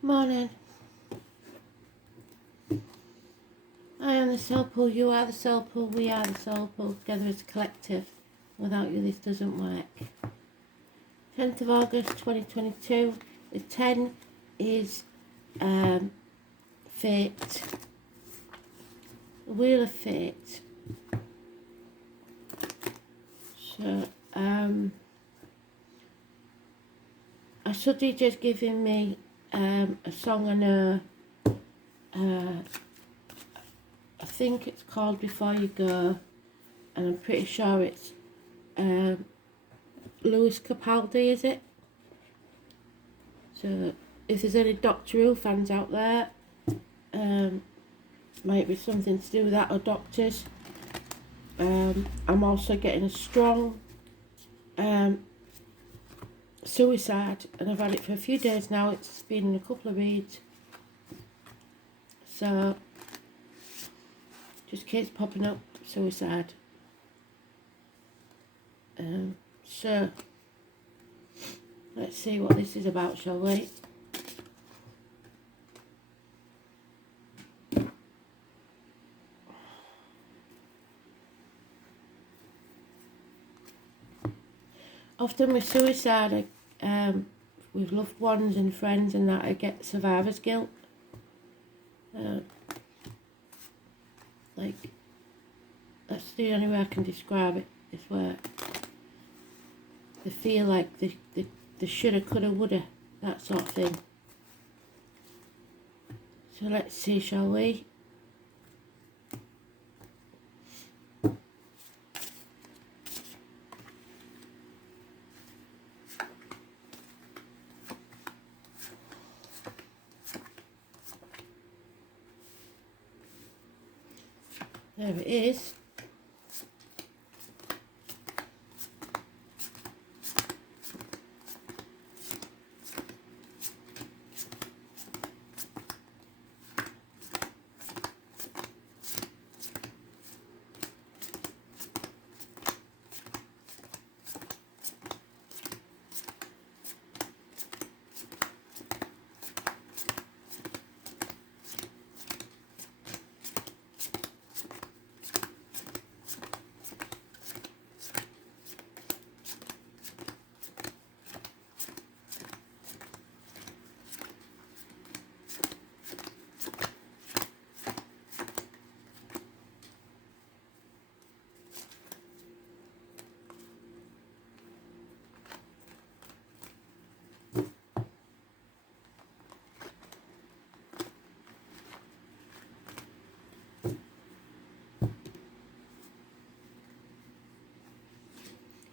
Morning. I am the soul pool, you are the soul pool, we are the soul pool, together as a collective. Without you this doesn't work. 10th of August 2022. The 10 is fate. The wheel of fate. So Astrology just giving me a song I know. I think it's called Before You Go, and I'm pretty sure it's Lewis Capaldi, is it? So if there's any Doctor Who fans out there, might be something to do with that, or doctors. I'm also getting a strong suicide, and I've had it for a few days now. It's been in a couple of reads, so just keeps popping up, suicide. So let's see what this is about, shall we? Often with suicide, with loved ones and friends and that, I get survivor's guilt. Like, that's the only way I can describe it, is where they feel like they shoulda, coulda, woulda, that sort of thing. So let's see, shall we? There it is.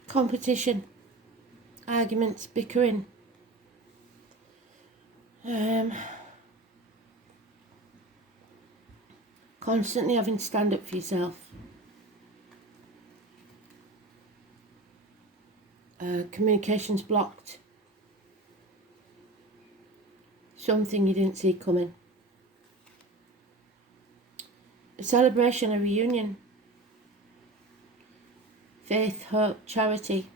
Competition, arguments, bickering, constantly having to stand up for yourself, communications blocked, something you didn't see coming, a celebration, a reunion, faith, hope, charity.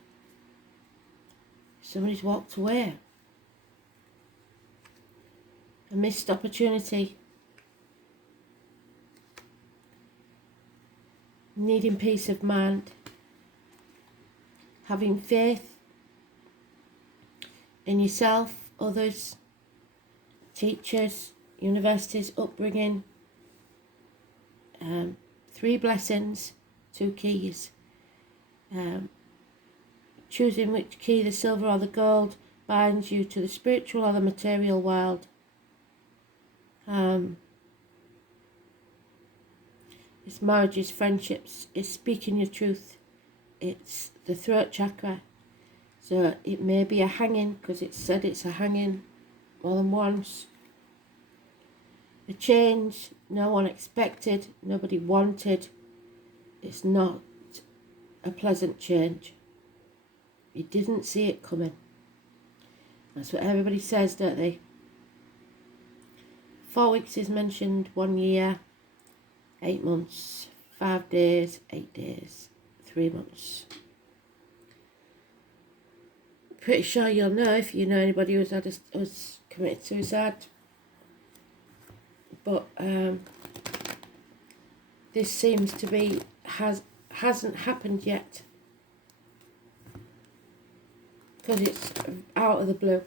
Somebody's walked away. A missed opportunity. Needing peace of mind. Having faith in yourself, others, teachers, universities, upbringing. 3 blessings, 2 keys. Choosing which key, the silver or the gold, binds you to the spiritual or the material world. It's marriages, friendships, it's speaking your truth, it's the throat chakra. So it may be a hanging, because it said it's a hanging more than once. A change no one expected, nobody wanted. It's not a pleasant change. You didn't see it coming. That's what everybody says, don't they? 4 weeks is mentioned, 1 year, 8 months, 5 days, 8 days, 3 months. Pretty sure you'll know if you know anybody who's committed suicide. but this seems to be hasn't happened yet, because it's out of the blue.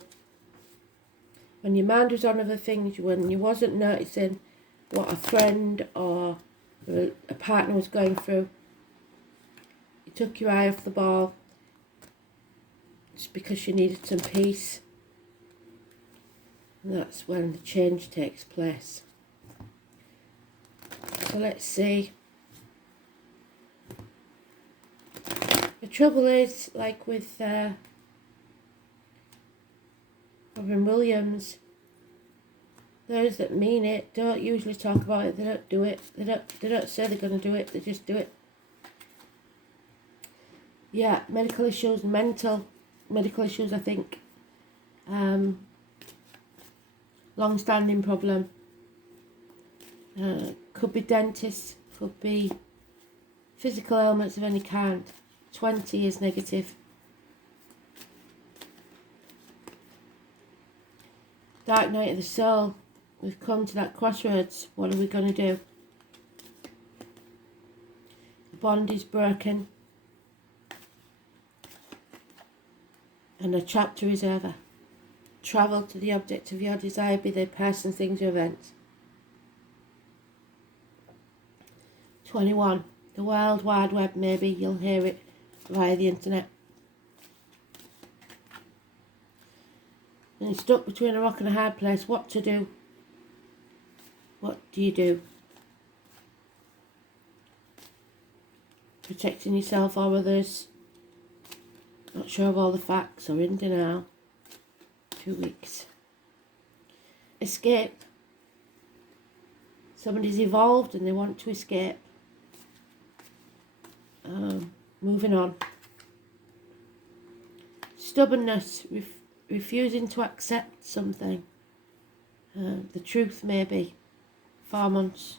When your mind was on other things, when you wasn't noticing what a friend or a partner was going through, you took your eye off the ball just because you needed some peace. And that's when the change takes place. So let's see. The trouble is, like with Robin Williams, those that mean it don't usually talk about it. They don't do it. They don't say they're going to do it. They just do it. Yeah, medical issues, medical issues, I think. Long-standing problem. Could be dentists, could be physical ailments of any kind. 20 is negative. Dark night of the soul. We've come to that crossroads. What are we going to do? The bond is broken. And the chapter is over. Travel to the object of your desire, be they person, things, or events. 21. The World Wide Web, maybe you'll hear it via the internet. And you're stuck between a rock and a hard place. What to do? What do you do? Protecting yourself or others. Not sure of all the facts, or in denial. 2 weeks. Escape. Somebody's evolved and they want to escape. Moving on. Stubbornness. Refusing to accept something. The truth, maybe. 4 months.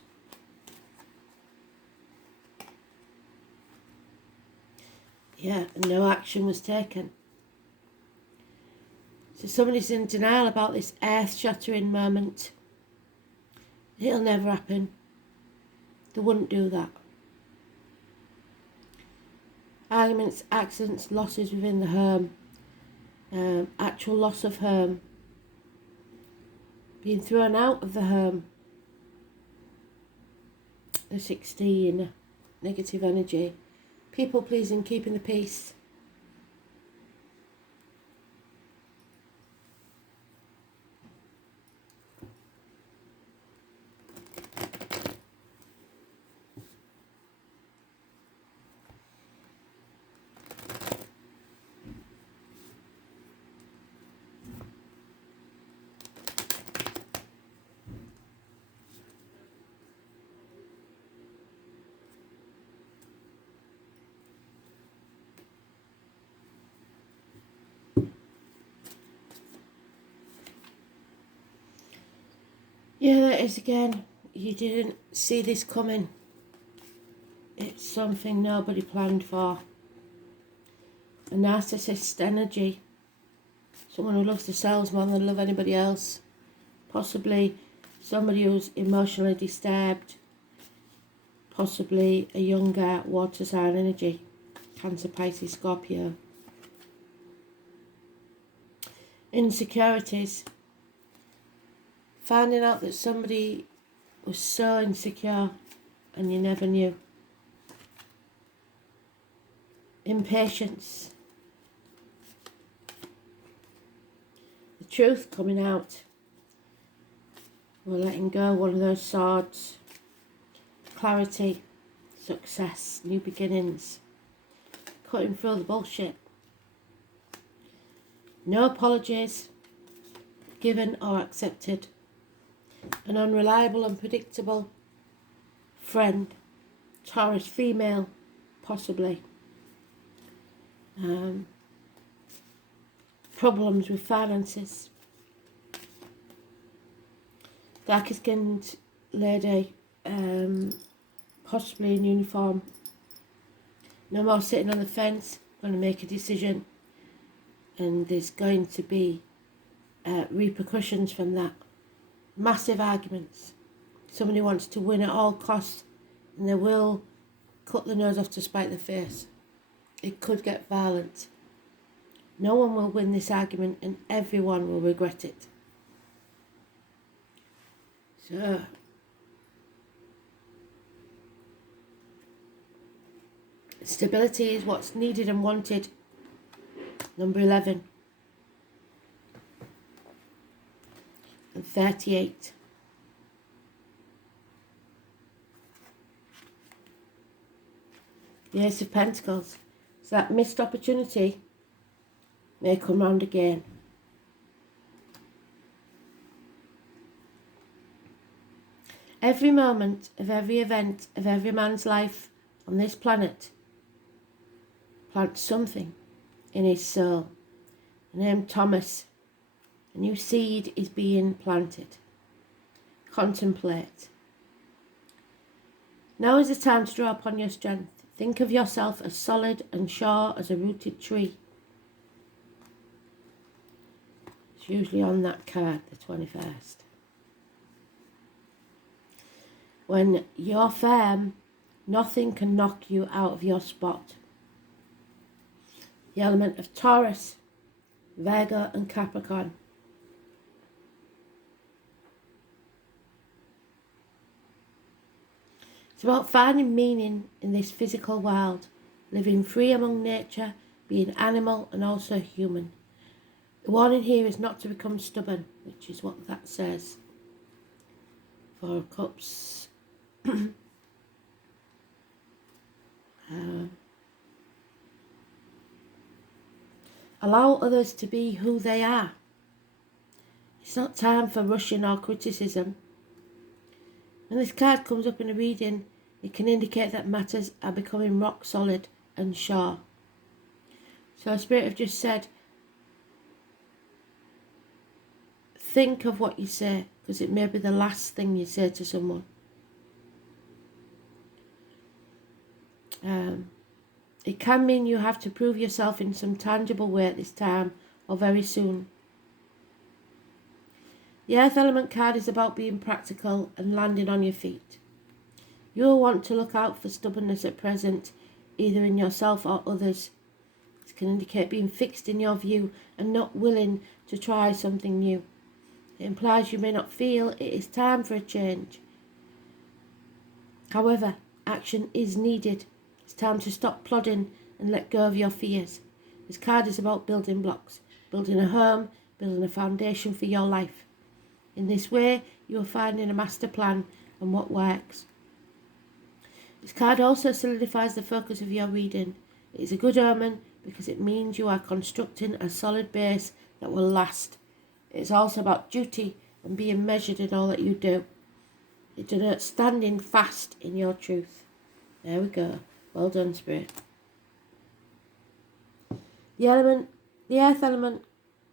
Yeah, and no action was taken. So somebody's in denial about this earth-shattering moment. It'll never happen. They wouldn't do that. Arguments, accidents, losses within the home. Actual loss of home. Being thrown out of the home. The 16, negative energy. People pleasing, keeping the peace. Yeah, that is again. You didn't see this coming. It's something nobody planned for. A narcissist energy. Someone who loves themselves more than they love anybody else. Possibly somebody who's emotionally disturbed. Possibly a younger water sign energy. Cancer, Pisces, Scorpio. Insecurities. Finding out that somebody was so insecure and you never knew. Impatience. The truth coming out. We're letting go, one of those swords. Clarity. Success. New beginnings. Cutting through the bullshit. No apologies given or accepted. An unreliable, unpredictable friend. Taurus female, possibly. Problems with finances. Darker skinned lady, possibly in uniform. No more sitting on the fence, going to make a decision. And there's going to be repercussions from that. Massive arguments. Somebody wants to win at all costs, and they will cut the nose off to spite the face. It could get violent. No one will win this argument, and everyone will regret it. So, stability is what's needed and wanted. Number 11. And 38. The Ace of Pentacles. So that missed opportunity may come round again. Every moment of every event of every man's life on this planet plants something in his soul. Named Thomas. A new seed is being planted. Contemplate. Now is the time to draw upon your strength. Think of yourself as solid and sure as a rooted tree. It's usually on that card, the 21st. When you're firm, nothing can knock you out of your spot. The element of Taurus, Virgo and Capricorn. It's about finding meaning in this physical world, living free among nature, being animal and also human. The warning here is not to become stubborn, which is what that says. Four of Cups. Allow others to be who they are. It's not time for rushing or criticism. When this card comes up in a reading, it can indicate that matters are becoming rock solid and sure. So Spirit have just said, think of what you say, because it may be the last thing you say to someone. It can mean you have to prove yourself in some tangible way at this time or very soon. The Earth Element card is about being practical and landing on your feet. You will want to look out for stubbornness at present, either in yourself or others. This can indicate being fixed in your view and not willing to try something new. It implies you may not feel it is time for a change. However, action is needed. It's time to stop plodding and let go of your fears. This card is about building blocks, building a home, building a foundation for your life. In this way, you are finding a master plan and what works. This card also solidifies the focus of your reading. It is a good omen because it means you are constructing a solid base that will last. It is also about duty and being measured in all that you do. It denotes standing fast in your truth. There we go. Well done, Spirit. The Earth Element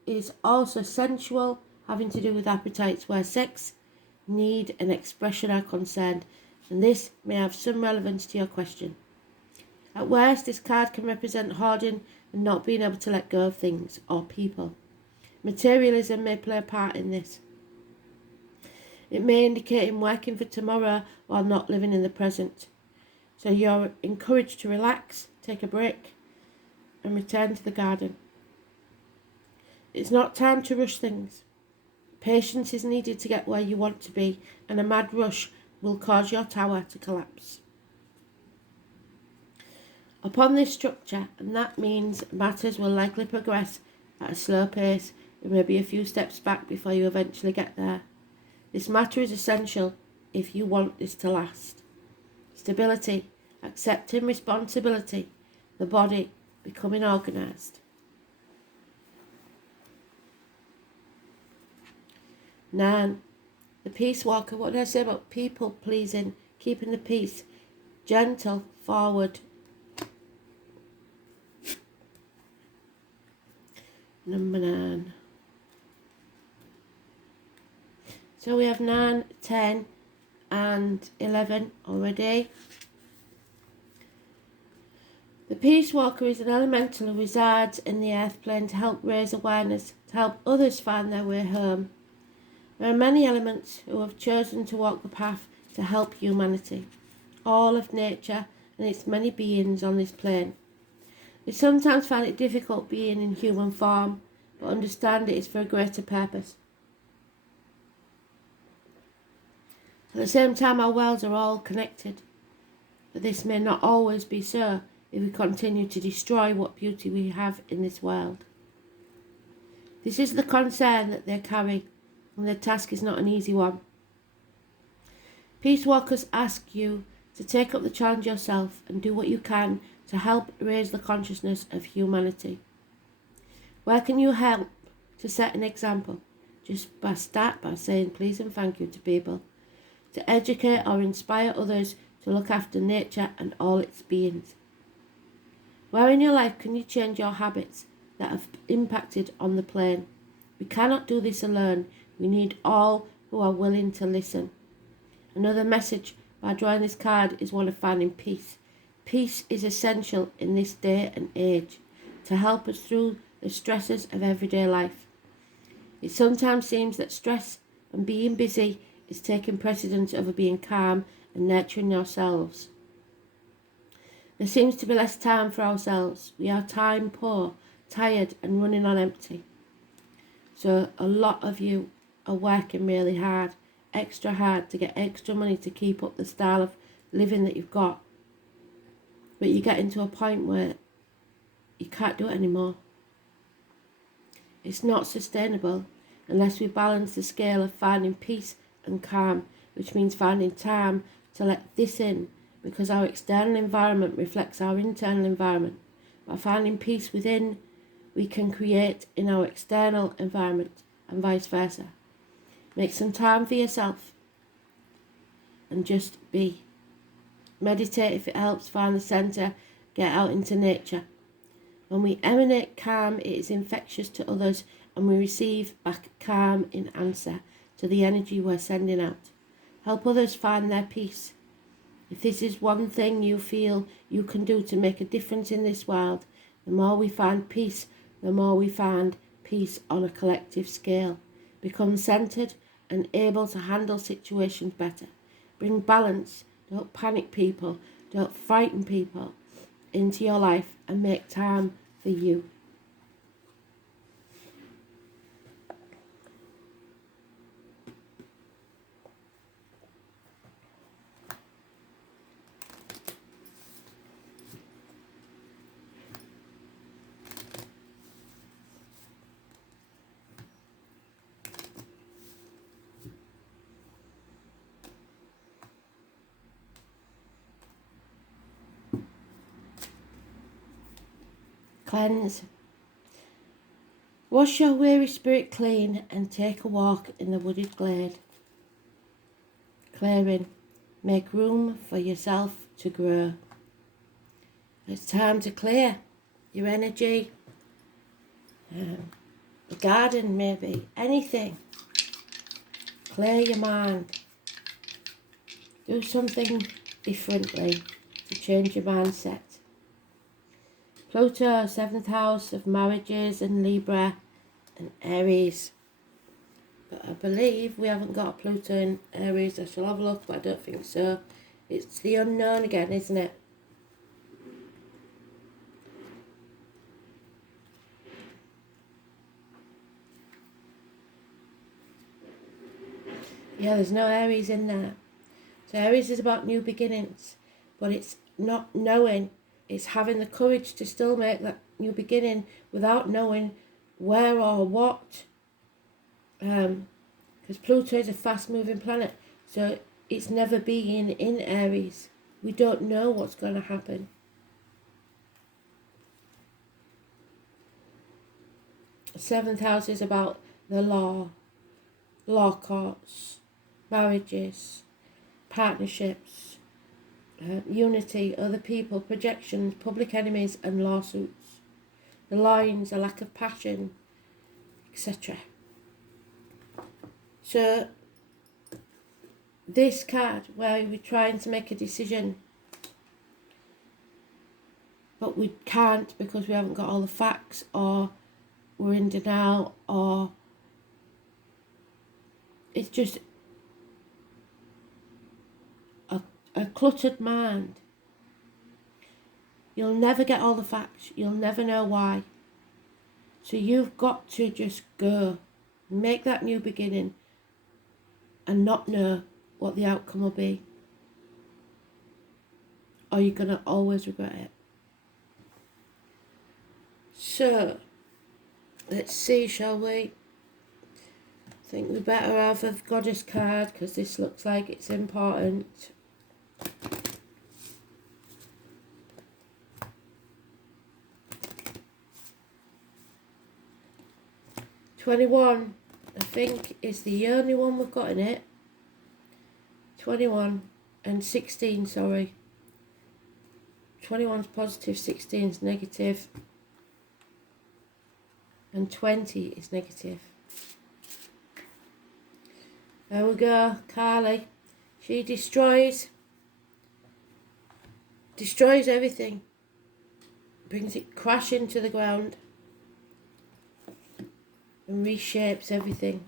is also sensual, having to do with appetites where sex, need and expression are concerned, and this may have some relevance to your question. At worst, this card can represent hoarding and not being able to let go of things or people. Materialism may play a part in this. It may indicate him working for tomorrow while not living in the present. So you're encouraged to relax, take a break, and return to the garden. It's not time to rush things. Patience is needed to get where you want to be, and a mad rush will cause your tower to collapse. Upon this structure, and that means matters will likely progress at a slow pace, there may be a few steps back before you eventually get there. This matter is essential if you want this to last. Stability, accepting responsibility, the body becoming organised. 9. The Peace Walker. What did I say about people pleasing, keeping the peace? Gentle, forward. Number 9. So we have 9, 10 and 11 already. The Peace Walker is an elemental who resides in the earth plane to help raise awareness, to help others find their way home. There are many elements who have chosen to walk the path to help humanity, all of nature and its many beings on this plane. We sometimes find it difficult being in human form, but understand it is for a greater purpose. At the same time, our worlds are all connected, but this may not always be so if we continue to destroy what beauty we have in this world. This is the concern that they carry, and their task is not an easy one. Peace Walkers ask you to take up the challenge yourself and do what you can to help raise the consciousness of humanity. Where can you help to set an example? Just start by saying please and thank you to people, to educate or inspire others to look after nature and all its beings. Where in your life can you change your habits that have impacted on the plane? We cannot do this alone. We need all who are willing to listen. Another message by drawing this card is one of finding peace. Peace is essential in this day and age to help us through the stresses of everyday life. It sometimes seems that stress and being busy is taking precedence over being calm and nurturing yourselves. There seems to be less time for ourselves. We are time poor, tired and running on empty. So a lot of you are working really hard, extra hard to get extra money to keep up the style of living that you've got. But you get into a point where you can't do it anymore. It's not sustainable unless we balance the scale of finding peace and calm, which means finding time to let this in, because our external environment reflects our internal environment. By finding peace within, we can create in our external environment and vice versa. Make some time for yourself and just be. Meditate if it helps, find the centre, get out into nature. When we emanate calm, it is infectious to others and we receive back calm in answer to the energy we're sending out. Help others find their peace. If this is one thing you feel you can do to make a difference in this world, the more we find peace, the more we find peace on a collective scale. Become centred and able to handle situations better. Bring balance, don't panic people, don't frighten people into your life and make time for you. Cleanse. Wash your weary spirit clean and take a walk in the wooded glade. Clearing. Make room for yourself to grow. It's time to clear your energy. The garden maybe. Anything. Clear your mind. Do something differently to change your mindset. Pluto, 7th house of marriages and Libra and Aries. But I believe we haven't got Pluto in Aries. I shall have a look, but I don't think so. It's the unknown again, isn't it? Yeah, there's no Aries in there. So Aries is about new beginnings, but it's not knowing. It's having the courage to still make that new beginning without knowing where or what. Because Pluto is a fast-moving planet, so it's never been in Aries. We don't know what's going to happen. The 7th house is about the law courts, marriages, partnerships, unity, other people, projections, public enemies and lawsuits. The lines, a lack of passion, etc. So this card where we're trying to make a decision but we can't because we haven't got all the facts, or we're in denial, or it's just a cluttered mind. You'll never get all the facts. You'll never know why. So you've got to just go. Make that new beginning and not know what the outcome will be. Or you're going to always regret it. So, let's see, shall we? I think we better have a goddess card because this looks like it's important. $21, I think, is the only one we've got in it. 21 and 16, sorry. 21's positive, 16's negative, and 20 is negative. There we go, Carly. She destroys everything, brings it crashing to the ground, and reshapes everything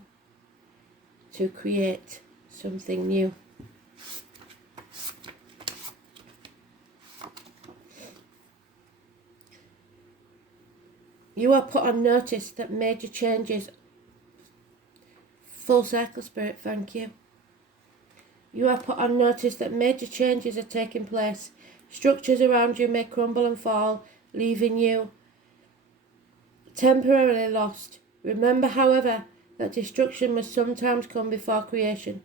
to create something new. You are put on notice that major changes, full circle spirit, thank you. You are put on notice that major changes are taking place. Structures around you may crumble and fall, leaving you temporarily lost. Remember, however, that destruction must sometimes come before creation.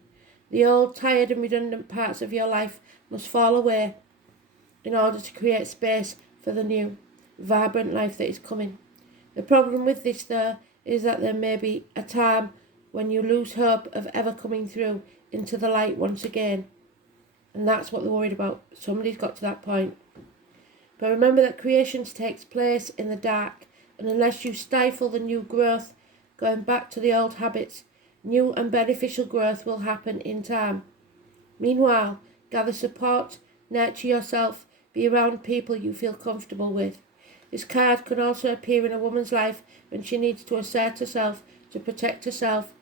The old, tired and redundant parts of your life must fall away in order to create space for the new, vibrant life that is coming. The problem with this, though, is that there may be a time when you lose hope of ever coming through into the light once again. And that's what they're worried about. Somebody's got to that point. But remember that creation takes place in the dark, and unless you stifle the new growth, going back to the old habits, new and beneficial growth will happen in time. Meanwhile, gather support, nurture yourself, be around people you feel comfortable with. This card can also appear in a woman's life when she needs to assert herself, to protect herself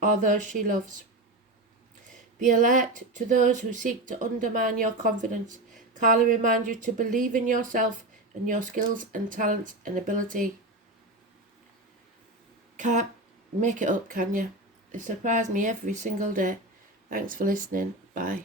or those she loves. Be alert to those who seek to undermine your confidence. Carly reminds you to believe in yourself and your skills and talents and ability. Can't make it up, can you? It surprises me every single day. Thanks for listening. Bye.